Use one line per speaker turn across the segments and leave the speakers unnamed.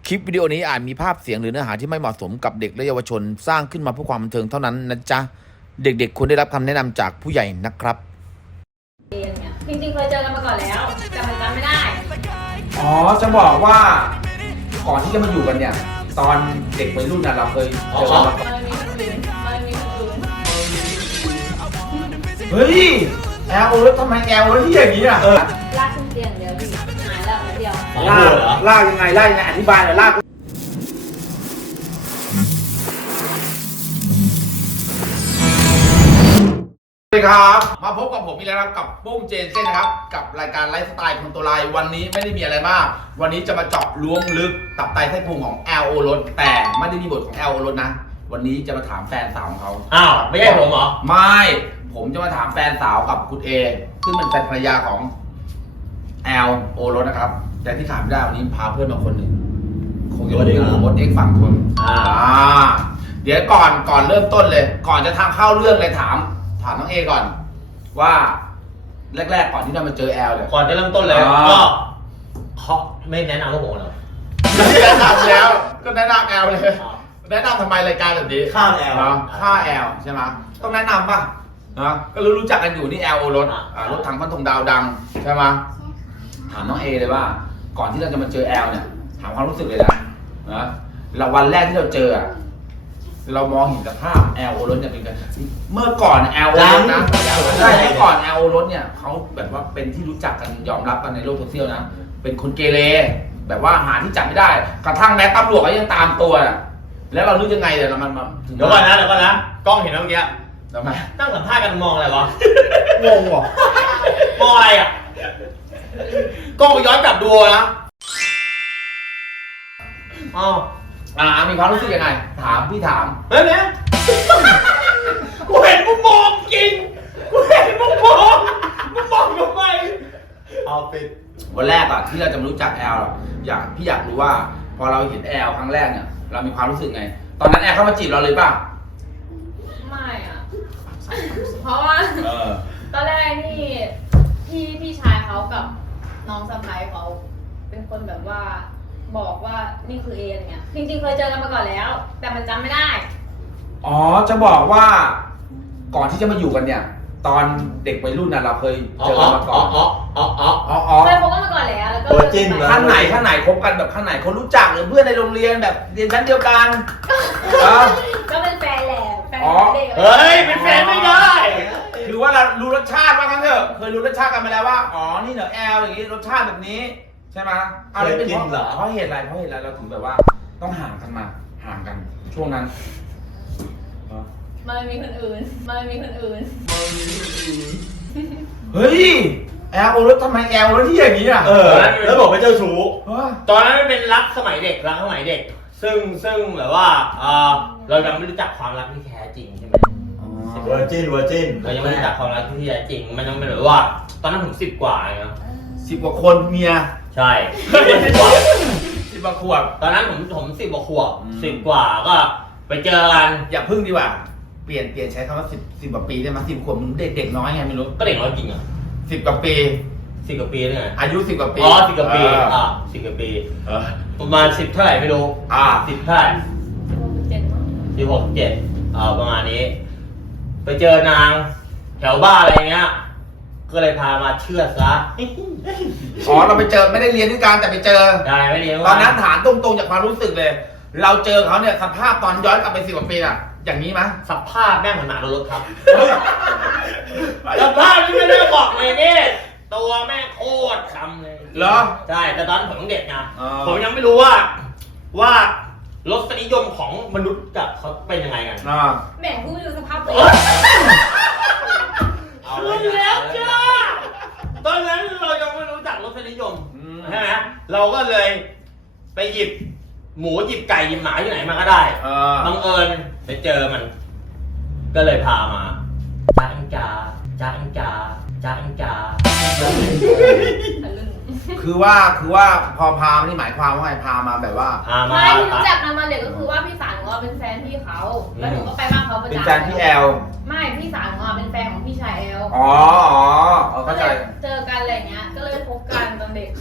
คลิปวิดีโอนี้อาจมีภาพเสียงหรือเนื้อหาที่ไม่เหมาะสมกับเด็กและเยาวชนสร้างขึ้นมาเพื่อความบันเทิงเท่านั้นนะจ๊ะเด็กๆควรได้รับคำแนะนำจากผู้ใหญ่นะครับ
จริงๆเคยเจอกันมาก่อนแล้วแต่มันจำไม่ได้
อ๋อจะบอกว่าก่อนที่จะมาอยู่กันเนี่ยตอนเด็กวัยรุ่นน่ะเราเคยเจอกันมาก่อนเฮ้ยแอลแล้วทำไมแอลแล้วที่อย่างนี้อ่ะ
ลากขึ้นเตียงเดียวพี่หายแล้วเดียว
ลากยังไงอธิบายหน่อยลากสวัสดีครับมาพบกับผมอีกแล้วครับกับปุ้มเจนเซ่นนะครับกับรายการไลฟ์สไตล์คนตัวลายวันนี้ไม่ได้มีอะไรมากวันนี้จะมาเจาะล้วงลึกตับไตไส้พุงของ LO รถแต่ไม่ได้มีบทของ LO รถนะวันนี้จะมาถามแฟนสาวของเขา
อ้าวไม่ใช่ผมเหรอ
ไม่ผมจะมาถามแฟนสาวกับคุณเอซึ่งเป็นแฟนภรรยาของ LO รถนะครับแต่ที่ถามไม่ได้วันนี้พาเพื่อนมาคนหนึ่งคงจะเป็นรถเอ็กฝั่งทนเดี๋ยวก่อนเริ่มต้นเลยก่อนจะทางเข้าเรื่องเลยถามน้องเอก่อนว่าแรกๆก่อนที่เรามาเจอแอลเนี่ย
ก่อนจะเริ่มต้นเลยก็เขาไม่แนะนำพวกผมหรอ
แนะนำแล้วก็แนะนำแอลเลยแนะนำทำไมรายการแบบนี้
ค่าแอล
ใช่ไหมต้องแนะนำป่ะนะก็รู้จักกันอยู่นี่แอลรถทางพันธงดาวดังใช่ไหมถามน้องเอเลยว่าก่อนที่เราจะมาเจอแอลเนี่ยถามความรู้สึกเลยนะเราวันแรกที่เราเจอเรามองเห็นสภาพแอลรถเนี่ยเป็นกันเมื่อก่อนแอลรถนะใช่เมื่อก่อนแอลรถเนี่ยเขาแบบว่าเป็นที่รู้จักกันยอมรับกันในโลกโซเชียลนะเป็นคนเกเรแบบว่าหาที่จับไม่ได้กระทั่งแม้ตำรวจก็ยังตามตัวแล้วเรารู้ยังไงเดี๋ยวมัน
เดี๋ยวก่อนนะกล้องเห็นแล้วเมื่อกี้
ทำไม
ตั้งสัมภาษณ์กันมองอะไรวะ
งงว่ะ
มองอะไรอ่ะกล้องย้อนกลับดูนะอ๋อ
มีความรู้สึกยังไงพี่ถาม
เฮ้ยเนี่ยกูเห็นมึงมองจริงกูเห็นมึงมองทำไมเอาปิด
วันแรกอะที่เราจะมารู้จักแอลพี่อยากรู้ว่าพอเราเห็นแอลครั้งแรกเนี่ยเรามีความรู้สึกไงตอนนั้นแอลเข้ามาจีบเราเลยป่ะ
ไม่อะเพราะว่าตอนแรกนี่พี่ชายเขากับน้องสะใภ้เขาเป็นคนแบบว่าบอกว่านี่คือเออะไรเงี้ยจริงๆเคยเจอกันมาก่อนแล้วแต่มันจำไม่ได้
อ๋อจะบอกว่าก่อนที่จะมาอยู่กันเนี่ยตอนเด็กวัยรุ่นน่ะเราเคยเจอกันมาก่อน
เคยคบกันมาก่อนแล้ว
แล้วก็
ข้างไหนคบกันแบบข้างไหนคนรู้จักหรือเพื่อนในโรงเรียนแบบเรียนชั้นเดียวกัน
ก็เป็นแฟนแหละแฟนเด็ก
เฮ้ยเป็นแฟนไม่ได้
คือว่าเรารู้รสชาติว่างั้นเถอะเคยรู้รสชาติกันมาแล้วว่าอ๋อนี่เหรอแอลอย่างนี้รสชาติแบบนี้ใช่ไหมอะไรเป็นเพราะเหตุอะไรเราถึงแบบว่าต้องห่างกันช่วงนั้น
มันมีคนอื่น
เฮ้ยแอลรถทำไมแอลรถที่อย่างนี้อ่ะ
แล้วบอกเป็นเจ้าชู้ตอนนั้นมันเป็นรักสมัยเด็กซึ่งแบบว่าเรายังไม่รู้จักความรักที่แท้จริงใช่ไหม
เวอร์จิน
เรายังไม่รู้จักความรักที่แท้จริงมันยังเป็นแบบว่าตอนนั้นผม10 กว่าเนาะ
10 กว่าคนเมีย
ใช่
10 กว่าขวบ
ตอนนั้นผม10 กว่าขวบ10 กว่าก็ไปเจอกัน
อย่าพึ่งดีกว่าเปลี่ยนใช้คำว่า10 กว่าปีได้ไหม10 ขวบมันเด็กน้อยไงไม่รู้
ก็เด็กน้อยจริงอ่ะ
10 กว่าปี
10 กว่าปีไง
อายุ10 กว่าปี
10 กว่าปี10 กว่าปีประมาณ10 เท่าไหร่ไม่รู้10 เท่าไหร่16 17ประมาณนี้ไปเจอนางแถวบ้านอะไรเงี้ยก็เลยพามาเชื่อซะ
เราไปเจอไม่ได้เรียนด้วยกันแต่ไปเจอ
ได้ไม่เรียน
ตอนนั้นถามตรงๆจากความรู้สึกเลยเราเจอเขาเนี่ยสภาพตอนย้อนกลับไป10 กว่าปีอะอย่างนี้มั้ย
สภาพแม่งเหมือนหมาโดนรถครับสภาพที่ไม่ได้บอกเลยนี่ตัวแม่งโคตรคำเลย
เหรอ
ใช่แต่ตอนผมเด็กนะผมยังไม่รู้ว่ารสนิยมของมนุษย์กับเขาเป็นยังไงกัน
แม่งพูดดูสภาพตัว
เอาแล้วจ้าตอนนั้นเรายังไม่รู้จักรสนิยมใช่ไหมเราก็เลยไปหยิบหมูหยิบไก่หยิบหมาที่ไหนมาก็ได้บังเอิญไปเจอมันก็เลยพามาจ้าอังกา
คือว่าพอพานี่หมายความว่าไงพามาแบบว่า
ไม่รู้จักกันมาเด็กก็คือว่าพี่สาวหนูเป็นแฟนพี่เขาแล้วหนูก็ไปบ้านเขาประจำ
เป็นแฟนพี่แอล
ไม่พี่สาวหนูเป็นแฟนของพี่ชายแอล
เข้าใจ
เจอกันอะไรเงี้ยก็เลยพบกันตอนเด็ก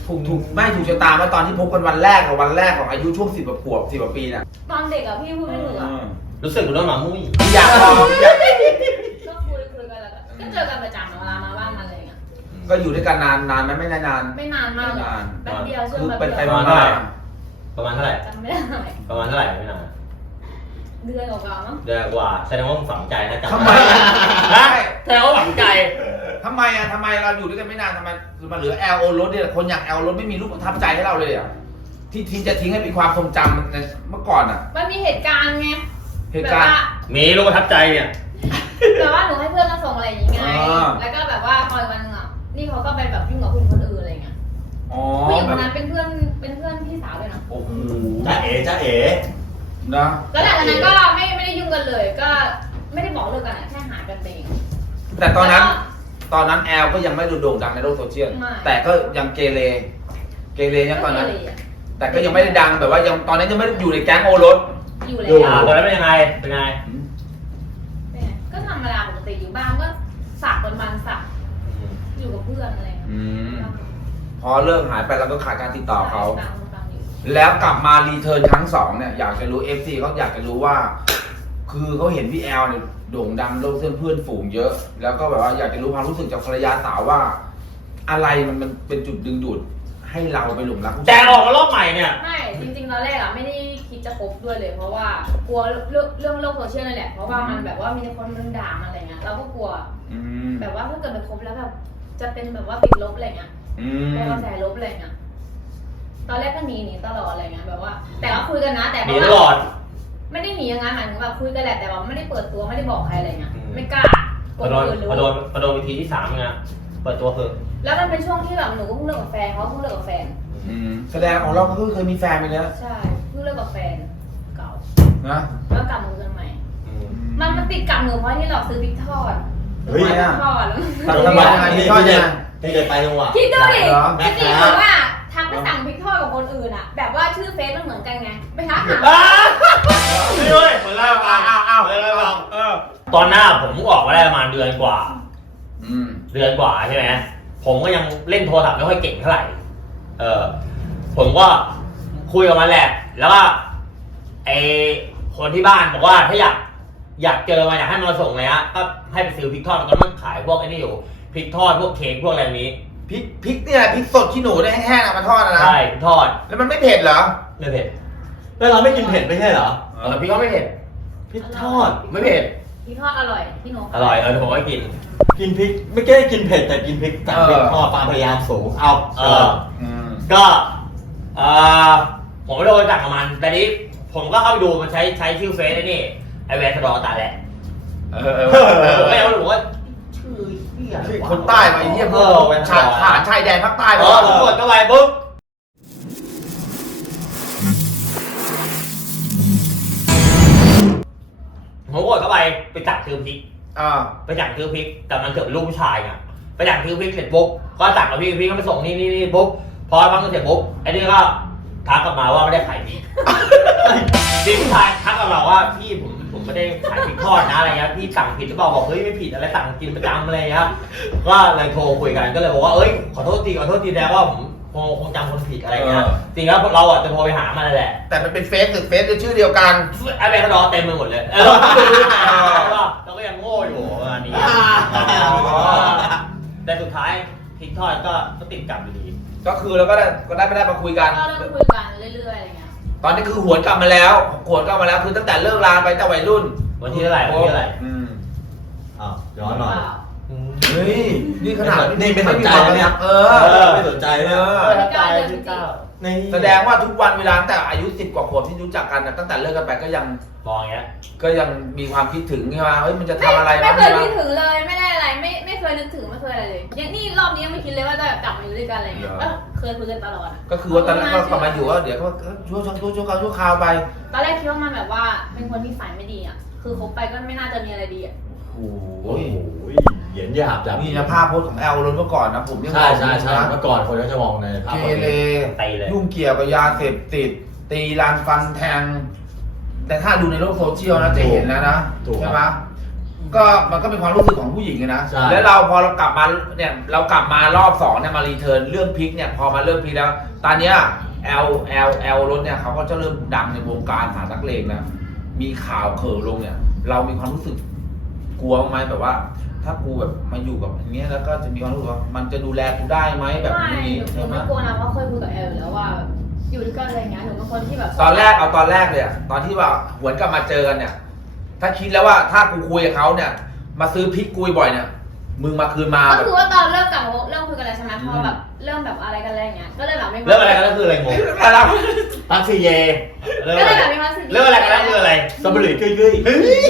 ถูกไม่ถูกชะตาเมื่อตอนที่พบกันวันแรกของอายุช่วง10 กว่าขวบ10 กว่าปีน่ะ
ตอนเด็กอะพี่พูดไม่ถูกอะ
รู้สึกเหมือนโดนหมามุ้ย
อยากลอง
ก็คุยกันแล้วก็เจอกันประจำเวลามาบ้านมันอะไรเงี้ย
ก็อยู่ด้วยกันนานไหมไม่นาน
ไม่นานมากเลยแป๊บเดียวช่ว
คื
ง
อ
แป๊บ
ไป
เดียว
มา
ประมาณเท่าไหร่
จำไม่ได้
ประมาณเท่าไหร่ไม่นาน
เดือนกว่าๆมั้ง
เดือนกว่าแสดงว่ามึงฝังใจนะจ๊ะ
ทำไม
ฮะแสดงว่าฝังใจ
ทำไมเราอยู่ด้วยกันไม่นานทำไมมาเหลือแอลโอรถเนี่ยคนอยากแอลรถไม่มีรูปประทับใจให้เราเลยอ่ะที่ทิ้งจะทิ้งให้เป็นความทรงจำในเมื่อก่อนอ่ะ
มันมีเหตุการณ์ไง
เหตุการณ์
มีลูกประทับใจเนี่ย
แบบว่าหนูให้เพื่อนมาส่งอะไรอย่างงี้ไง แล้วก็แบบว่าพอวันนึงอ่ะนี่เขาก็ไปแบบยุ่งกับผู้หญิงคนอื่นอะไรเงี้ย
อ๋อ
ผู้หญิง
แบ
ค
บ
นนั้นเป็นเพื่อนพี่สาวด้วยนะ
โอ้โห
จ้าเอ๋
นะ
แล้วหลังจากนั้นก็ไม่ได้ยุ่งกันเลย ก็ไม่ได้บอกเลิกกันอะแค่หายกันไปเอง
แต่ตอนนั้นแอลก็ยังไม่โด่งดังในโลกโซเชียล
ไม่
แต่ก็ยังเกเรยังตอนนั้น
ก็เลยอะ
แต่ก็ยังไม่ได้ดังแบบว่ายังตอนนั้นยังไม่ได้อยู่ในแก๊งโอรส
อยู่แล้
ตอนนั้นเป็นยังไง เป็นไง
ก็ธรรมดาปกติอยู่บ้านก็สักวันๆสักอยู่กับเพื่อนอะไรเงี้ย
พอเลิกหายไปแล้วก็ขาดการติดต่อเขา
ตามอยู่
แล้วกลับมารีเทิร์นครั้ง 2เนี่ยอยากจะรู้ FC เขาอยากจะรู้ว่า คือเขาเห็นพี่แอลเนี่ยโด่งดังโลกเพื่อนฝูงเยอะ แล้วก็แบบว่าอยากจะรู้ความรู้สึกจากภรรยาสาวว่า อะไรมันเป็นจุดดึงดูดให้เราไปหลงรักผู้
แต่
ชาย
ออกมารอบใหม่เนี่ย
ไม่จริงๆตอนแรกอะไม่ได้คิดจะคบด้วยเลย เพราะว่ากลัวเรื่องโลกโซเชียลนั่นแหละเพราะว่ามันแบบว่ามีคนมันด่ามันอะไรเงี้ยเราก็กลัว
อืม
แบบว่าถ้าเกิดไปคบแล้วแบบจะเป็นแบบว่าติดลบอะไรเงี้ย
อื
เป็น
ม
กระแสลบอะไรเงี้ยตอนแรกก็หนีตลอดอะไรเงี้ยแบบว่า แต่ก็คุยกันนะ แต่
หนีตลอด
ไม่ได้หนียังไงหมายถึงแบบคุยกันแหละแต่ว่าไม่ได้เปิดตัวไม่ได้บอกใครอะไรเงี้ย
อืม
ไม่กล้า
พอโดนวิธีที่3ไงเปิดตัวคือ
แล้วมันเป็นช่วงที่แบบหนูก็เพิ่งเลิกกับแฟนเขาเพิ่งเลิกกับแฟน
แสดงของเราก็เคยมีแฟนไปแล้ว
ใช่เพิ่งเลิกกับแฟนเก่า
นะ
แล้วกลับมาคุยกันใหม่ มันติดกับหนูเพราะที่เราซื้อพริกทอด
เฮ้ย
พริกทอด
ทำไมยังไงพี่ทอดยังไง
พี่เคยไปจังหวะ
คิดดูดิ
เหรอ
จริงๆหนูว่าทักไปสั่งพริกทอดกับคนอื่นอะแบบว่าชื่อเฟซมันเหมือนกันไงไปทักหา
นี่เว้ยคนแรกอ้าวตอนหน้าผมออกมาได้ประมาณเดือนกว่า เดือนกว่าใช่ไหมผมก็ยังเล่นโทรศัพท์ไม่ค่อยเก่งเท่าไหร่ ผมก็คุยกับมันแหละ แล้วก็ไอคนที่บ้านบอกว่าถ้าอยากเจอมันอยากให้มันมาส่งเลยฮะก็ให้ไปซื้อพริกทอดมันก็มันขายพวกไอ้นี่อยู่พริกทอดพวกเค้กพวกอะไรนี้
พริกเนี่ยพริกสดขี้หนูได้แห้งๆอะมาทอดนะ
ใช่พริกทอด
แล้วมันไม่เผ็ดเหรอ
ไม่เผ็ด
แล้วเราไม่กินเผ็ดไม่ใช่เหรอ
พริกเขาไม่เผ็ด
พริกทอด
ไม่เผ็ด
พริกทอดอร่อยพี่หนู
อร่อยผมก็กิน
กินพริกไม่ได้กินเผ็ดแต่กินพริกแต่พริกทอดความพยายามสูงเอา
ก็ผมก็โดนจับกับมันแต่นี้ผมก็เข้าไปดูมันใช้ชื่อเฟซไอ้นี่ไอแวนสดอตาแหละผมไม่รู้ว่าชื่อเหี้ย
คนใต้ไปเยี่ยมชาติทหารชายแดนภาคใต้
ผมกดเข้าไปปุ๊บผมกดเข้าไปจับซื้อพริกไปจับซื้อพริกแต่มันเกิดลูกผู้ชายไงไปจับซื้อพริกเสร็จปุ๊บก็สั่งกับพี่ก็ไปส่งนี่ปุ๊บพอพักเสร็จปุ๊บไอ้นี่ก็ทักกลับมาว่าไม่ได้ขายพริกพี่ผู้ชายทักกับเราว่าพี่ผมไม่ได้ขายพริกทอดนะอะไรเงี้ยพี่สั่งผิดหรือเปล่าบอกเฮ้ยไม่ผิดอะไรสั่งกินประจำอะไรเงี้ยก็เลยโทรคุยกันก็เลยบอกว่าเอ้ยขอโทษทีแล้วว่าผมคงจำคนผิดอะไรเงี้ยจริงแล้วเราจะโทรไปหามันแหละ
แต่มันเป็นเฟซชื่อเดียวกัน
ไอ้แบงค์รอเต็มไปหมดเลยเราก็ยังโง่อยู่อันนี้แต่สุดท้ายพริกทอดก็ติดกลับอยู่ดี
ก็คือเราก็ได้ไม่ได้มาคุยกัน
ก็เริ่มคุยกันเรื่อยๆอะไรเงี้ย
ตอนนี้คือหวนกลับมาแล้วคือตั้งแต่เลิกลาไปแต่วัยรุ่น
วันที่เท่าไหร่
อ้าวย้อนหน่อย
เฮ้ยนี่ขนาด
นี่ไม่สนใจนะเนี่ย ไม่สนใจเลย
แสดงว่าทุกวันเวลาตั้งแต่อายุ10 กว่าขวบที่รู้จักกันตั้งแต่เลิกกันไปก็ยัง
มองอย่างเงี้ย
ก็ยังมีความคิดถึงใช่ไหมเฮ้ยมันจะทำอะไร
ไม่เคยคิดถึงเลยไม่ได้อะไรไม่เคยนึกถึงไม่เคยอะไรเลยยังนี่รอบนี้ยังไม่คิดเลยว่าจะกลับมาอยู่ด้วยกันอะไรเงี้ยเคยคุยกันตลอด
ก็คือว่าตอนนั้นก็กลับมาอยู่ว่าเดี๋ยวก็ชั่วคราวไป
ตอนแรกคิดว่ามันแบบว่าเป็นคนที่ฝ่ายไม่ดีอ่ะคือคบไปก็ไม่น่าจะมีอะไรดีอ่ะ
โอ้ย
เหยียนหยาบจัง
นี่นะภาพโพสของแอลลนเมื่อก่อนนะผมยัง
ใช่เมื่อก่อนคนก็จะมองในภาพ
เกเร
ตีเลย
ยุ่งเกี่ยวกับยาเสพติดตีรันฟันแทงแต่ถ้าดูในโลกโซเชียลนะจะเห็นแล้วนะใช่ไหมก็มันก็เป็นความรู้สึกของผู้หญิงนะ
ใช่
แล้วเราพอเรากลับมาเนี่ยเรากลับมารอบ2เนี่ยมารีเทิร์นเรื่องพลิกเนี่ยพอมาเริ่มพลิกแล้วตอนเนี้ย L รถเนี่ยเขาก็จะเริ่มดังในวงการสายนักเลงแล้วมีข่าวเข่อลงเนี่ย เรามีความรู้สึกกลัวไหมแบบว่า ถ้ากูแบบมาอยู่กับอันเนี้ยแล้วก็จะมีความรู้สึกว่ามันจะดูแลกูได้ไหมแบบ
ไม่
นี้
หนู
ใช่ไหม
ไม่กลัวนะเพราะเคยคุยกับแอลอยู่แล้วว่าอยู่ด้วยกันอะไรเงี้ยหนูเป็นคนที่แบบ
ตอนแรกเลยอะตอนที่ว่าหวนกลับมาเจอกันเนี่ย ถ้าคิดแล้วว่าถ้ากูคุยกับเขาเนี่ย มาซื้อพริกกุยบ่อยเนี่ยมึงมาคืนมา
ก็
แบบ
คือว่าตอนเริ่มกับเริ่มคุยกันแล้วใช่ไหมพอแบบเริ่มแบบอะไรกันอะไรเงี้ยก็เลยแบบไม่
เรื่องอะไรกันแล้วคืออะไรงง
อะไร
ตักซีเยเรื่อง
ก็
อะไร
เลยแบบมีความรู้สึก
เรื่องอะไรกันแล้วคืออะไร
สมรีกุ้ย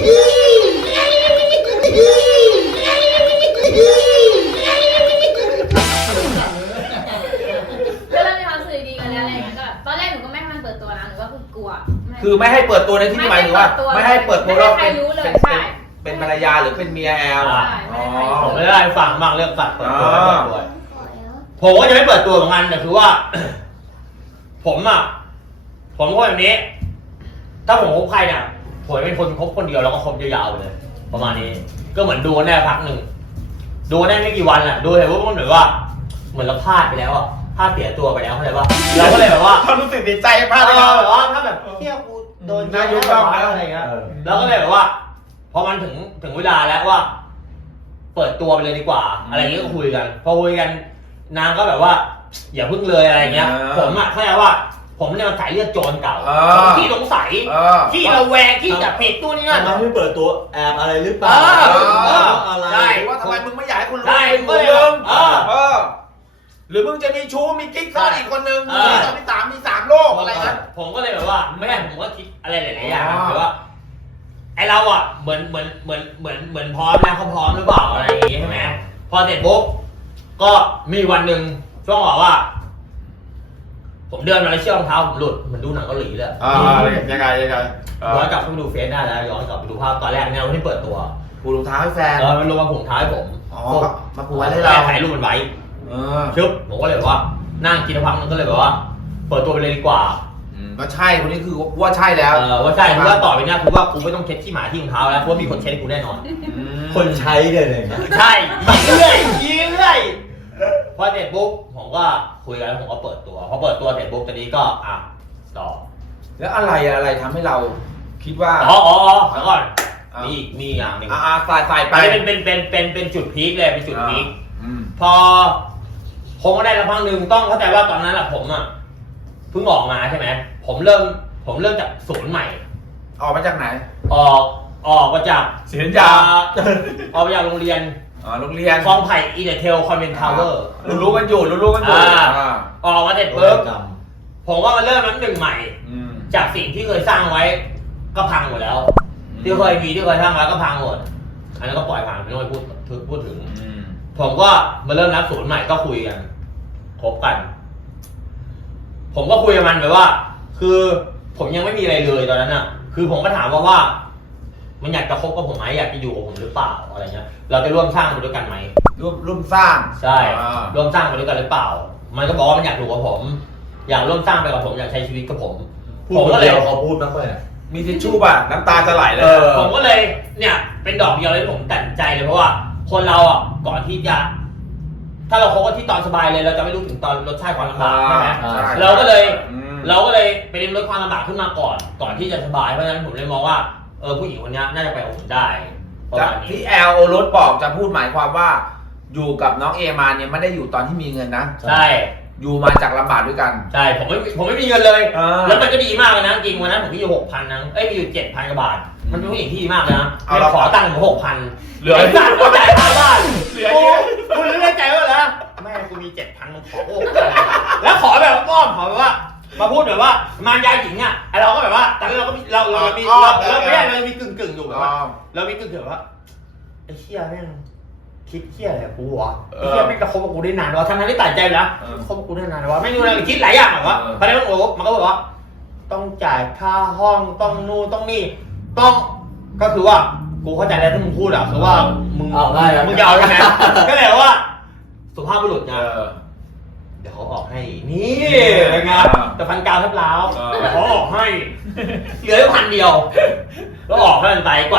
ก็เลยมีความรู้สึกดีกันแล้วอะไรเงี้ยก็ตอนแรกหนูก็ไม่ให้มันเปิดตัวนะหนูก็คือกลัว
คือไม่ให้เปิดตัวในที่หมายถึงว่า ไม่ให้เปิดตัว
ไม่
เรา
ให้ใครรู้เลยใช่
เป็นภรรยาหรือเป็นเมียแอล
ใช่ไม่ให้ใครรู้
ผมไม่ได้ฟังบ้างเรื่องสัตว์เปิดตัวไม่เปิดตัวผมก็จะไม่เปิดตัวเหมือนกันแต่คือว่า ผมก็แบบนี้ ถ้าผมคบใครเนี่ยผมเป็นคนคบคนเดียวแล้วก็คบยาวๆไปเลย ประมาณนี้ ก็เหมือนดูกันได้พักหนึ่งดูกันได้ไม่กี่วันแหละดูเห็นว่ามันเหมือนว่า เหมือนเราพลาดไปแล้วอ่ะพลาดเสียตัวไปแล้วเข้าใจป่ะเราก็เลยแบบว่า
เขารู้สึกดีใจ
ถ้าม
ากเลย
แบบว่าถ้าแบบเที่ยวกูโดน
นายกต้องแล้ว
อะไรเงี้ยแล้วก็เลยแบบว่า พอมันถึงเวลาแล้วว่า เปิดตัวไปเลยดีกว่า อะไรเงี้ยก็คุยกัน พอคุยกันนางก็แบบว่า อย่าพึ่งเลยอะไรเงี้ย ผมอ่ะเข้าใจว่า ผมเนี่ยมันสายเลือดโจรเก่าที่สงสัยที่ระแวงที่จะผิดตัวนี้นั่น
ทำไมไม่เปิดตัวแอบอะไรหรือเปล่า อะไร
ใช่
ว่าทำไมมึงไม่อยากให้คุณรู้
ได้
เป็น
ก็
คน
เลย
หนึ่ง หรือมึงจะมีชู้มีกิ๊กซ่อนอีกคนนึงมีสองมีสามมี3 โลกอะไรนะ
ผมก็เลยแบบว่าแม่ผมก็คิดอะไรหลายๆอย่างแบบว่าไอเราอ่ะเหมือนพร้อมแล้วเขาพร้อมหรือเปล่าอะไรอย่างงี้ใช่ไหมพอเสร็จปุ๊บก็มีวันหนึ่งช่วงบอกว่า ผมเดินมาแล้วเชือกรองเท้าผมหลุดเหมือนดูหนังเกาหลีเลย
ยังไง
ย้อนกลับไปดูเฟซได้แล้วย้อนกลับไปดูภาพตอนแรกเนี่ยเราไม่ได้เปิดตัว
ผูกรองเท้าให้แฟน
มันลงมาผงท้ายผม
มาผูกไว้ให้เรา
ถ่ายรูปมันไว้ชึบผมก็เลยแบบว่านั่งกินพักนึงก็เลยแบบว่า เปิดตัวไปเลยดีกว่า
ว่าใช่คนนี้คือว่าใช่แล้ว
ว่าใช่เพราะว่าต่อไปเนี่ยคือว่ากูไม่ต้องเช็ดที่หมาที่รองเท้าแล้วเพราะว่ามีคนเช็ดให้กูแน่นอน
คนใช้เลยนะ
ใช่ยิงเรื่อยพอเสร็จปุ๊บผมก็คุยกันแล้วผมก็เปิดตัวพอเปิดตัวเสร็จปุ๊บตอนนี้ก็ต่อ
แล้วอะไรทำให้เราคิดว่า
แล้วก่อนมีอย่างหนึ่ง
ใส่ไป
เป็นจุดพีคเลยเป็นจุดพีคพอคงก็ได้แล้วพักหนึ่งต้องเข้าใจว่าตอนนั้นแหละผมเพิ่งออกมาใช่ไหมผมเริ่มจากศูนย์ใหม่
ออกมาจากไหน
ออกมาจาก
ศรีธัญญา
ออกมาจากโรงเรียน
โรงเรียน
คลองไผ่อีเดเทลคอนเวนทาวเวอร์
รู้กันอยู่
ออกมาเสร็จปุ๊บผมก็มาเริ่มน้ำหนึ่งใหม่ จากสิ่งที่เคยสร้างไว้ก็พังหมดแล้ว ที่เคยสร้างไว้ก็พังหมดอันนั้นก็ปล่อยผ่านไม่ต้องไปพูดถึงผมก็มาเริ่มนับศูนย์ใหม่ก็คุยกันคบกัน ผมก็คุยกับมันแบบว่า คือผมยังไม่มีอะไรเลยตอนนั้นน่ะ คือผมก็ถามว่ามันอยากจะคบกับผมไหมอยากจะอยู่กับผมหรือเปล่าอะไรเงี้ยเราจะร่วมสร้างไปด้วยกันไหม
ร่วมสร้าง
ใช่ร่วมสร้างไปด้วยกันหรือเปล่า มันก็บอกว่ามันอยากอยู่กับผม อยากร่วมสร้างไปกับผมอยากใช้ชีวิตกับผม
ผมก็เลยเขาพูดมากเลย
มีทิชชู่ป่ะน้ำตาจะไหลเลย
ผมก็เลยเนี่ยเป็นดอกเดียวเลยผมตัดใจเลยเพราะว่าคนเราอ่ะก่อนที่จะ ถ้าเราคบกันที่ตอนสบายเลยเราจะไม่รู้ถึงตอนรสชาติความลำบากใช่ไหมเราก็เลยไปเรียนรู้ความลำบากขึ้นมาก่อนที่จะสบายเพราะฉะนั้นผมเลยมองว่าผู้หญิงคนนี้น่าจะไปกับผมได้ประมาณนี้
ที่แอลรถบอกจะพูดหมายความว่า อยู่กับน้องเอมาเนี่ยไม่ได้อยู่ตอนที่มีเงินนะ
ใช่
อยู่มาจากลำบากด้วยกัน
ใช่ผมไม่มีเงินเลยแล้วมันก็ดีมากเลยนะจริงวันนั้นผมมีอยู่ 6,000 นะมีอยู่ 7,000 กว่าบาทมันเป็นผู้หญิงที่ดีมากเลยนะขอตังค์ผม 6,000 เหลือจ่ายค่าบ้านคุณนึกในใจว่าอะไรแม่กูมี 7,000มันขอแล้วขอแบบป้อมขอแบบว่ามาพูดแบบว่ามารยาหญิงอ่ะไอเราก็แบบว่าตอนนั้นเราก็มีเรามีไม่ได้เรามีกึ่งอยู่แบบว่าเรามีกึ่งแบบว่าไอ้เชี่ยแม่งคิดเชี่ยอะไรกูวะไอ้เชี่ยแม่งจะคบกับกูได้นานวะทั้งที่ตัดใจแล้วคบกับกูได้นานวะไม่รู้อะไรคิดหลายอย่างแบบว่าพอได้มันก็บอกว่าต้องจ่ายค่าห้องต้องนู่นต้องนี่ต้องก็คือว่ากูเข้าใจแล้วที่มึงพูดอ่ะคือว่ามึงจะเอาใช่ไหมก็เลยว่าสุภาพบุรุษไงเดี๋ยวเขาออกให้นี่ไงแต่พันกาวทับล้าวเขาออกให้เหลือ1,000 เดียวแล้วออกให้มันไปก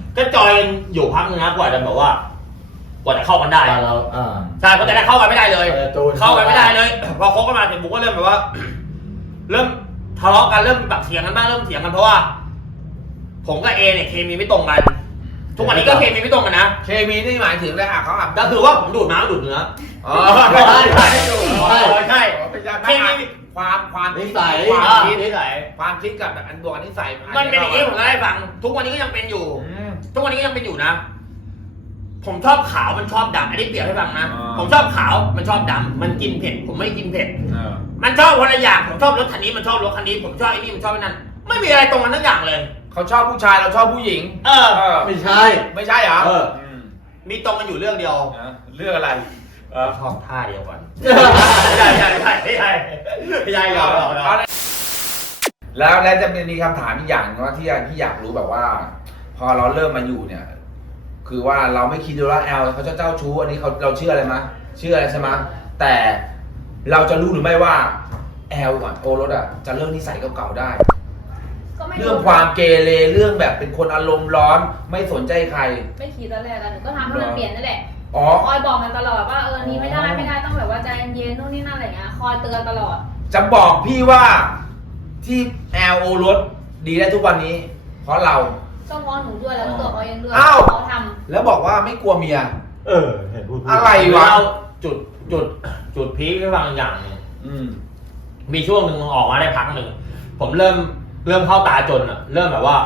ก็จอยกันอยู่พักนึงนะกว่าจะแบบว่ากว่าจะเข้ากันได้
เรา
ใช่ก็จะได้เข้ากันไม่ได้เลย
จูน
เข้ากันไม่ได้เลย พอคบกันมาเสร็จบุ๊กก็เริ่มแบบว่า เริ่มทะเลาะกันเริ่มปากเสียงกันบ้างเริ่มเถียงกันเพราะว่า ผมกับเอเนี่ยเคมีไม่ตรงกัน ทุกวันนี้ก็เคมีไม่ตรงกันนะ
เคมีนี่หมายถึงอะไรเขาอ่ะ
ก็คือว่าผมดูดน้ำดูดเนื้อ
อ๋อ
ใช่ใช่ใช่ใช่
เคมีความ
นิสัย
ความคิด
นิสัย
ความคิดกับอันบวกกับนิสัย
มันเป็นอย่างนี้ผมเล่าให้ฟัง ทุกวันนี้ก็ยังเป็นอยู่ ทุกวันนี้ก็ยังเป็นอยู่นะ ผมชอบขาวมันชอบดำอันนี้เปรียบให้ฟังนะ ผมชอบขาวมันชอบดำมันกินเผ็ดผมไม่กินเผ็ด มันชอบคนละอย่างผมชอบรถคันนี้มันชอบรถคันนี้ผมชอบไอ้นี่มันชอบไอ้นั่นไม่มีอะไรตรงกันทั้งอย่างเลย
เขาชอบผู้ชายเราชอบผู้หญิง
ไม่ใช่
ไม่ใช่เหรอ
มีตรงกันอยู่เรื่องเดียว
เรื่องอะไร
ชอบท่าเดียวกันไม่ใช่หรอก
แล้วจะมีคำถามอีกอย่างว่าที่อยากรู้แบบว่า พอเราเริ่มมาอยู่เนี่ย คือว่าเราไม่คิดดูว่าแอลเขาจะเจ้าชู้อันนี้เราเชื่ออะไรมั้ยเชื่ออะไรใช่มั้ยแต่เราจะรู้หรือไม่ว่าแอลโอรสจะเลิกนิสัยเก่าๆได้ เรื่องความเกเรเรื่องแบบเป็นคนอารมณ์ร้อนไม่สนใจใคร
ไม่คิดตอนแรกแล้วหนูก็ทำให้มันเปลี่ยนนั่นแหละ
อ๋อ
คอยบอกมันตลอดว่านี้ไม่ได้ต้องแบบว่าใจเย็นนู่นนี่นั่นอะไรเงี้ยคอยเตือนตลอด
จะบอกพี่ว่าที่แอลโอรสดีได้ทุกวันนี้ เพราะเรา
ก็เพราะหนูด้วยแล้วก็ตัวเขาเองด้วย
อ้าว
เขาท
แล้วบอกว่าไม่กลัวเมีย
เห็นพูด
อะไร
วะจุดพีคให้ฟังอย่างหนึง มีช่วงหนึ่งออกมาได้พักหนึ่งผมเริ่มเข้าตาจนอ่ะเริ่มแบบว่า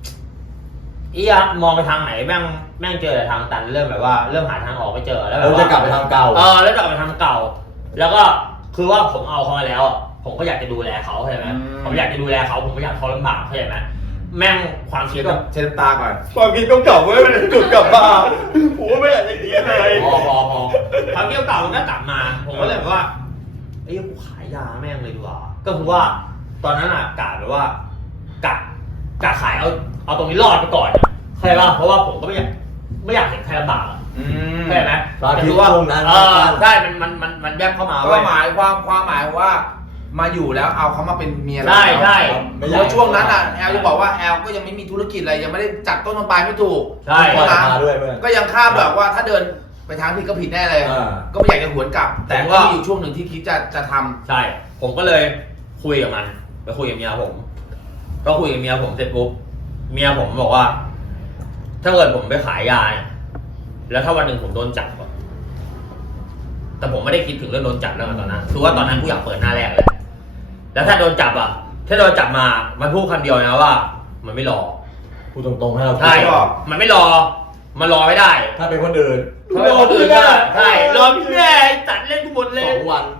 มองไปทางไหนแม่งเจอแต่ทางตันเริ่มแบบว่าเริ่มหาทางออกไม่เจอแล้วแบบ
เรา
ว่า
จะกลับไปทำเก่า
แล้วกลับไปทางเก่า แล้วก็คือว่าผมเอาเขามาแล้วอะผมก็อยากจะดูแลเขาเข้าใจไหมผมอยากจะดูแลเขาผมไม่อยากเขาลำบากเข้าใจไหมแม่งความคิดก็
เช็ดน้ำตาก่อน
ความคิดเก่าๆเว้ยมันจุดกลับมาผมไม่อยากจะคิดเลยพอความคิดเก่ามันก็กลับมา ผมก็เลยแบบว่ากูขายยาแม่งเลยดีกว่า ก็คือว่าตอนนั้นกะแบบว่ากะขายเอาตรงนี้รอดไปก่อนเข้าใจป่ะเพราะว่าผมก็ไม่อยากเห็นใครลำบากเข้าใจไหม
แต่คือว่าตรงนั้น
ใช่มันแยบเข้ามา
ก็หมายความหมายว่ามาอยู่แล้วเอาเขามาเป็นเมีย
ใช่
แล้วช่วงนั้นแอลจะบอกว่าแอลก็ยังไม่มีธุรกิจอะไรยังไม่ได้จัดต้นปลายไม่ถูก
ใช่
มาด้วยเพื่อน
ก็ยังข้ามแบบว่าถ้าเดินไปทางผิดก็ผิดแน่เลย ก็ไม่อยากจะหวนกลับ แต่ก็มีอยู่ช่วงหนึ่งที่คิดจะทำ
ใช่ ผมก็เลยคุยกับมันไปคุยกับเมียผม ก็คุยกับเมียผมเสร็จปุ๊บเมียผมบอกว่า ถ้าเกิดผมไปขายยาเนี่ยแล้วถ้าวันหนึ่งผมโดนจับอะแต่ผมไม่ได้คิดถึงเรื่องโดนจับแล้วตอนนั้นคือว่าตอนนั้นกูอยากเปิดหน้าแรกเลยแล้วถ้าโดนจับอะถ้าโดนจับมามันพูดคำเดียวนะว่า มันไม่รอ
พูดตรงๆให้เรา
ใช่มันไม่รอมันรอไม่ได้
ถ้าเป็นคนอื่น
รอพี่แม่ใช่รอพี่แม่จัดเล่นกูหมดเลย
2 วัน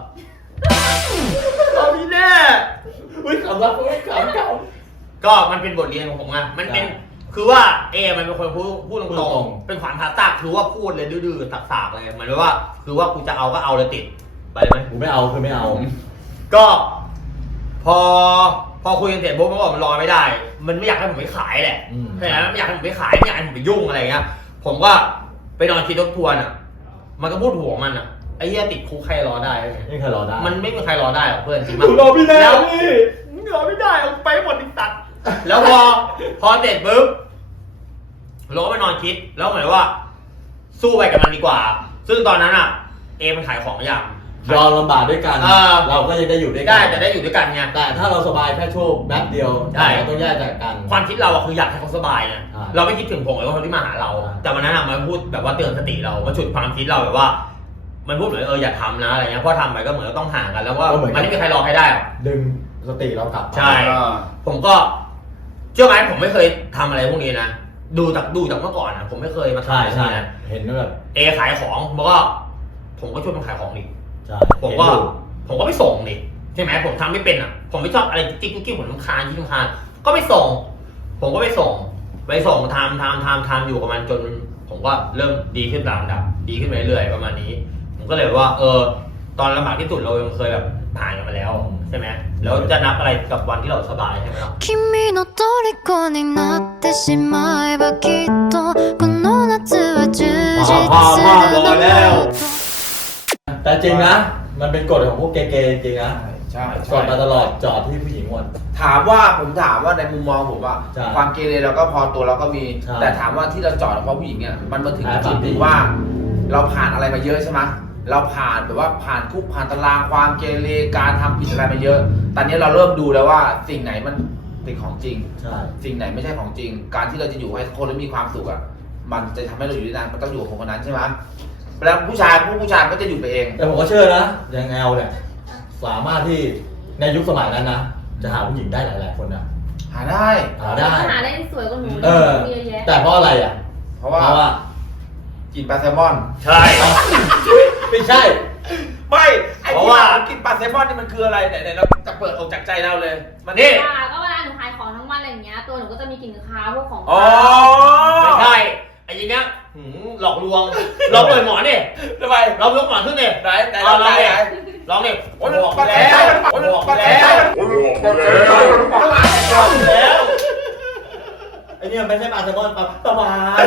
รอพี่แม่
อุ้ยขำรักอุ้ยขำเก่า
ก็มันเป็นบทเรียนของผมไงมันเป็นคือว่ามันเป็นคนพูดตรงๆเป็นขวานผ่าซากคือว่าพูดเลยดื้อๆสักๆเลยเหมือนว่า คือว่ากูจะเอาก็เอาเลยติดไปเลยไหม
กูไม่เอาคือไม่เอา
ก็พอคุยกันเสร็จปุ๊บมันบอกมันรอไม่ได้ มันไม่อยากให้ผมไปขายแหละใช่ไหมไม่อยากให้ผมไปขายไม่อยากให้ผมไปยุ่งอะไรเงี้ยผมก็ไปนอนคิดทบทวนมันก็พูดหัวมันไอ้เหี้ยติดคุกใครรอได้
ไม่เคยรอได้
มันไม่มีใครรอได้หรอกเพื่อนจริง
กูรอพี่แล้วนี่
รอไม่ได้เอาไปหมดติดตัด แล้วพอเสร็จปุ๊บเราก็ไปนอนคิดแล้วเหมือนว่า สู้ไปกับมันดีกว่า ซึ่งตอนนั้นมันขายของอย่าง
ยอมลำบากด้วยกัน เราก็ยังได้อยู่ด้วยกั
ได้แต่ได้อยู่ด้วยกันไง
แต่ถ้าเราสบายแค่ช่วงแป๊บเดียว
ใช่
เราต้องแยกจากกัน
ความคิดเราคืออยากให้เขาสบายไง
อ่า
เราไม่คิดถึงผมเลยว่าคนที่มาหาเรา แต่วันนั้นมันพูดแบบว่าเตือนสติเรามาฉุดความคิดเราแบบว่า มันพูดเหมือนอย่าทำนะอะไรเงี้ยเพราะทำไปก็เหมือนต้องห่างกันแล้วว่ามันไม่มีใครรอใครได้หรอก
ดึงสติเรากลับ
ใช่ ผมก็เชื่อไหมผมไม่เคยทำอะไรพวกนี้นะดูจากเมื่อก่อนผมไม่เคยมาทำ
ใช่
อะไรพว
ใช่
กนี้นะ
เห็นแบบ
ขายของบอกว่าผมก็ช่วยมันขายของดิ
ใช่
ผมก็ไม่ส่งดิใช่ไหมผมทำไม่เป็นผมไม่ชอบอะไรจิ๊กกิ๊กผมรำคาญก็ไม่ส่ง ผมก็ไปส่งทำอยู่กับมันจนผมก็เริ่มดีขึ้นตามลำดับดีขึ้นไปเรื่อยประมาณนี้ ผมก็เลยว่าตอนลำบากที่สุดเรายังเคยแบบผ่านกันมาแล้วใช่ไหมแล้วจะนับอะไรกับวันที่เราสบายใช่ไหมครับ
君の虜になってしまえばきっとこの夏は充実するのもっと
แต่จริงนะ มันเป็นกฎของพวกเกย์ๆจริงนะ
ใช่
จอดมาตลอดจอดที่ผู้หญิงหมด
ผมถามว่าในมุมมองผมว่า
ใช่
ความเกเรเราก็พอตัวเราก็มี
ใช่
แต่ถามว่าที่เราจอดเพราะผู้หญิงเนี่ยมันมาถึง
หา
จุด
ความดี
ที่ว่า เราผ่านอะไรมาเยอะใช่ไหมเราผ่านแบบว่าผ่านคุกผ่านตารางความเกเรการทำผิดอะไรมาเยอะ ตอนนี้เราเริ่มดูแล้วว่าสิ่งไหนมันเป็นของจริง
ใช่
สิ่งไหนไม่ใช่ของจริง การที่เราจะอยู่ให้คนแล้วมีความสุขอ่ะมันจะทำให้เราอยู่ได้นานมันต้องอยู่กับคนนั้นใช่ไหมแล้วผู้ชายก็จะอยู่ไปเอง
แต่ผมก็เชื่อนะอย่างแอลเนี่ยสามารถที่ในยุคสมัยนั้นนะจะหาผู้หญิงได้หลายๆคนนะ
หาได้
หาได้
หาได้สวยกว่าหนู
เออ
มีเยอะแยะ
แต่เพราะอะไรอ่ะ
เพราะว่ากินปลาแซลมอน
ใช่
ไม่ใช่
ไม่ไอ้
เพราะ
ที่
ว่า
ว่ากินปลาแซลมอนนี่มันคืออะไรไหนเราจะเปิดออกจากใจเราเลยมัน
นี่
ค่ะก็เวลาหนูขายของทั้งวันอะไรอย่างเงี้ยตัวหนูก็จะมีกลิ่นคาวพวกของ
อ๋อ
ไม่ใช่ไอ้ทีเนี้ยหลอกลวงลองเปิดหมอนดิ
ทำไม
ลองยกหมอนขึ้นดิ
ไหนไหน
เอาลองดิ
ไหน
ลองดิ
โอ้ย
บอก
ปลาแซ
แล้
ล
ว
มอน
บอก
ปลาแซ
แล้ว
ลมอน
แล้ว
ไอเนี่ยไม่ใช่ปลาแซลมอนปลาตะวัน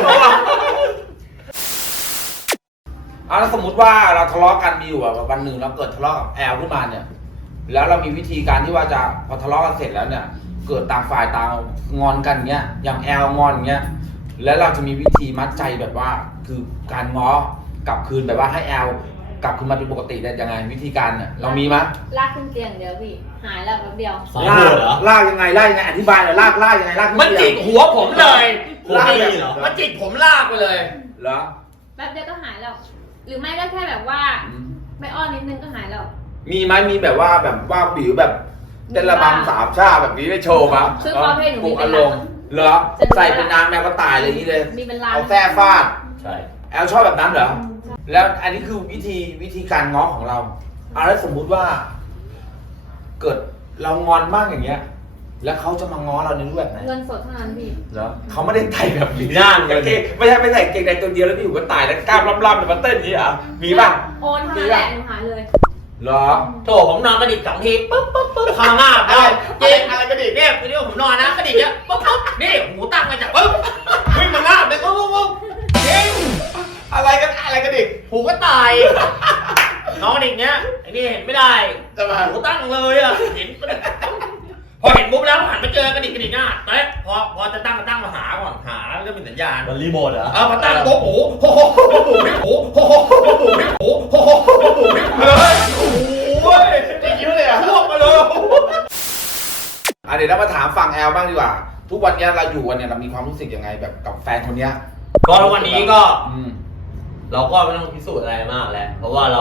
เอาแล้วสมมติว่าเราทะเลาะกันมีอยู่อะวันหนึ่งเราเกิดทะเลาะกับแอลขึ้นมาเนี่ย แล้วเรามีวิธีการที่ว่าจะพอทะเลาะกันเสร็จแล้วเนี่ย เกิดต่างฝ่ายต่างงอนกันเงี้ย อย่างแอลงอนเงี้ย แล้วเราจะมีวิธีมัดใจแบบว่า คือการง้อกลับคืนแบบว่าให้แอลกลับคืนมาเป็นปกติได้ยังไงวิธีการเนี่ยเรามีมั้ย
ลากขึ้นเตียงเดียวพี่หายแล้วแป๊บเดียว
สายโหดเหรอ
ลากยังไงอธิบายหน่อยลากยังไงลาก
มันจิกหัวผมเลย
ลากเลยเหรอ
มันจิกผมลากไปเลย
เหรอ
แป๊บเดียวก็หายแล้ว หรือไม่ก็แค่แบบว่าไม่อ้อนนิดนึงก็หายแล้ว
มีไหมมีแบบว่าบิวแบบเต้นระบำสามชาแบบนี้ได้โชว์มั้ย
คือความเพลงหนู
ปลุ
มี
ก
เป็
อาน ร
ล้าน
มณ์เหรอใส่เป็นนางแมวกระต่ายอะไรอย่างนี้เลย
มีเป็นล้าน
เอาแท้ฟาด
ใช่
แอลชอบแบบนั้นเหรอ แล้วอันนี้คือวิธีการง้อของเราเอาแล้วสมมุติว่า เกิดเรางอนมากอย่างเงี้ย แล้วเขาจะมาง้อเราในรูปแบบไหน
เงินสดเท่านั้นพี่
เหรอเขาไม่ได้ใส่แบบนี้
ย่าง
โอเคไม่ใช่ใส่เกงในตัวเดียวแล้วพี่หูก็ตายแล้วกล้ามล่ำๆเลยมาเต้นอย่างนี้เหรอมีป่ะ
โอนเท่านั้นแหละหนูหายเลย
เหรอ
โถผมนอนกระดิก2 ทีปุ๊บคาง่าบได้จริงอะไรกระดิกเนี่ยคือที่ผมนอนนะกระดิกเนี้ยปุ๊บนี่หูตั้งมาจากปุ๊บวิ่งมาง่าบเลยปุ๊บจริง
อะไรกันดิ
หูก็ตายน้องกระดิกเนี้ยไอ้นี่เห็นไม่ได้
จะมา
หูตั้งเลยอ่ะเห็นพอเห็นปุ๊บแล้วหันไปเจอกระดิกหน้าแต่พอจะตั้งมาหาก่อนหาแล้วก็เป็นสัญญาณ
มันรีโมทเหรอ
พอตั้งปุ๊บโอ้โหเลยโอ้ย
ยิ้มเลยอ่ะ
พวกมาเลย
เดี๋ยวเรามาถามฝั่งแอลบ้างดีกว่า ทุกวันนี้เราอยู่กันเนี่ยเรามีความรู้สึกยังไงแบบกับแฟนคนเนี้ย
ก็ทุกวันนี้ก็
อืม
เราก็ไม่ต้องพิสูจน์อะไรมากแล้ว เพราะว่าเรา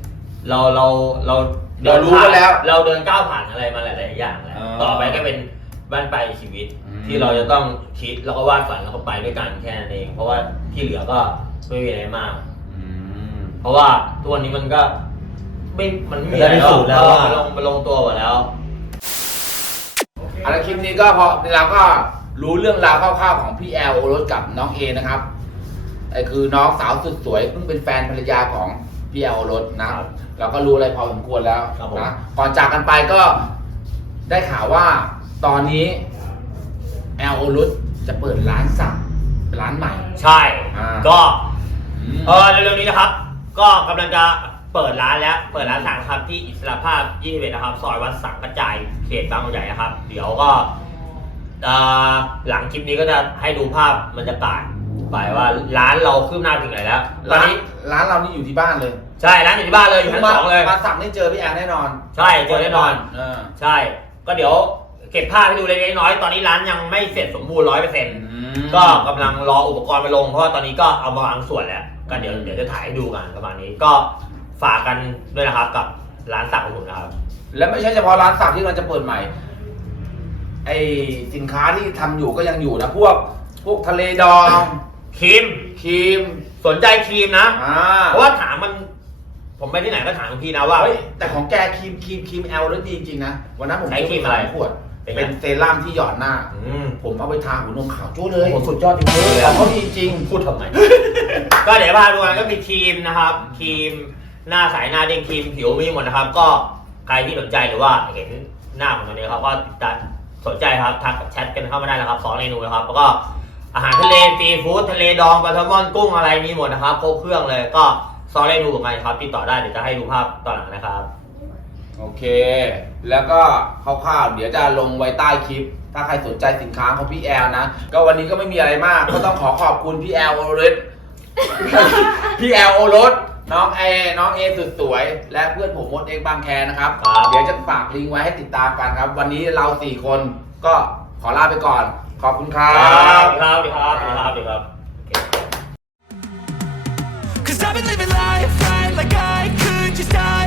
รู้กันแล้ว
เราเดินก้าวผ่านอะไรมาหลายๆอย่างแล้ว ต่อไปก็เป็นบ้านปลายชีวิต ที่เราจะต้องคิดแล้วก็วาดฝันแล้วก็ไปด้วยกันแค่นั้นเอง เพราะว่าที่เหลือก็ไม่มีอะไรมาก เพราะว่าทุกวันนี้มันก็มันไม่มีอะไร
ได้พิสูจน์แล้วว่า
มันลงตัวหมดแล้ว
อันคลิปนี้ก็พอเราก็รู้เรื่องราวคร่าวๆของพี่แอลโอรสกับน้องเอนะครับไอ้คือน้องสาวสุดสวยเพิ่งเป็นแฟนภรรยาของพี่แอลโอรสนะครับ เราก็รู้อะไรพอสมควรแล้ว
ครับผม
นะก่อนจากกันไปก็ได้ข่าวว่าตอนนี้แอลโอรสจะเปิดร้านสักร้านใหม่
ใช่ ก็ เร็วๆนี้นะครับ ก็กำลังจะเปิดร้านแล้ว เปิดร้านสังครับที่อิสระภาพ 21 นะครับ ซอยวัดสังกระจาย เขตบางกอกใหญ่นะครับ เดี๋ยวก็หลังคลิปนี้ก็จะให้ดูภาพบรรยากาศไปว่าร้านเราคืบหน้าถึงไหนแล้ว ตอนนี้
ร้านเรานี่อยู่ที่บ้านเลย
ใช่ ร้านอยู่ที่บ้านเลย อยู่ชั้น 2 เลย
มาสักนี่เจอพี่แอลแน่นอน
ใช่ เจอแน่นอน
เ
ใช่ ก็เดี๋ยวเก็บภาพให้ดูเล็กๆน้อยๆตอนนี้ร้านยังไม่เสร็จสมบูรณ์ 100%ก็กำลังรออุปกรณ์มาลง เพราะว่าตอนนี้ก็เอามาบางส่วนแล้ว ก็เดี๋ยวจะถ่ายให้ดูกันประมาณนี้ ก็ฝากกันด้วยนะครับกับร้านสักของผมนะครับ
และไม่ใช่เฉพาะร้านสักที่เราจะเปิดใหม่ ไอสินค้าที่ทำอยู่ก็ยังอยู่นะ พวกทะเลดอง
ครีม
ครีม
สนใจครีมนะ เพ
เพ
ราะว่าถามมัน ผมไปที่ไหนก็ถามบางทีนะว่า
เฮ้ยแต่ของแกครีมแอลแล้วดีจริงๆนะวันนั้นผม
ใช้ครีมอะไร
ขวด เป็นเซรั่มที่หยอดหน้า ผมเอาไปทาหัวนมขาวจ้วเลย
โอ้โหสุดยอดจริงๆ
ของเขาดีจริง
พูดทำไม ก็เดี๋ยวพาดูกันก็มีครีมนะครับครีมหน้าใสหน้าเด้งครีมผิวมีหมดนะครับ ก็ใครที่สนใจหรือว่าเห็นหน้าผมตอนนี้ครับก็ติดตามสนใจครับทักแชทกันเข้ามาได้นะครับ2เมนูนะครับแล้วก็อาหารทะเลซีฟู้ดทะเลดองปลาแซลมอนกุ้งอะไรมีหมดนะครับครบเครื่องเลยก็2เมนูเหมือนกันครับติดต่อได้เดี๋ยวจะให้ดูภาพตอนหลังนะครับ
โอเค แล้วก็คร่าวๆเดี๋ยวจะลงไว้ใต้คลิป ถ้าใครสนใจสินค้าของพี่แอลนะ ก็วันนี้ก็ไม่มีอะไรมาก ก็ต้องขอบคุณพี่แอลโอรส พี่แอลโอรสน้องเอสุดสวย และเพื่อนผมมดเอกบางแคนะครับ เดี๋ยวจะฝากลิงก์ไว้ให้ติดตามกันครับ วันนี้เรา4คนก็ขอลาไปก่อน ขอบคุณครั
ครับ
บ
ครับครับ
Cause I've been living life right like I could just die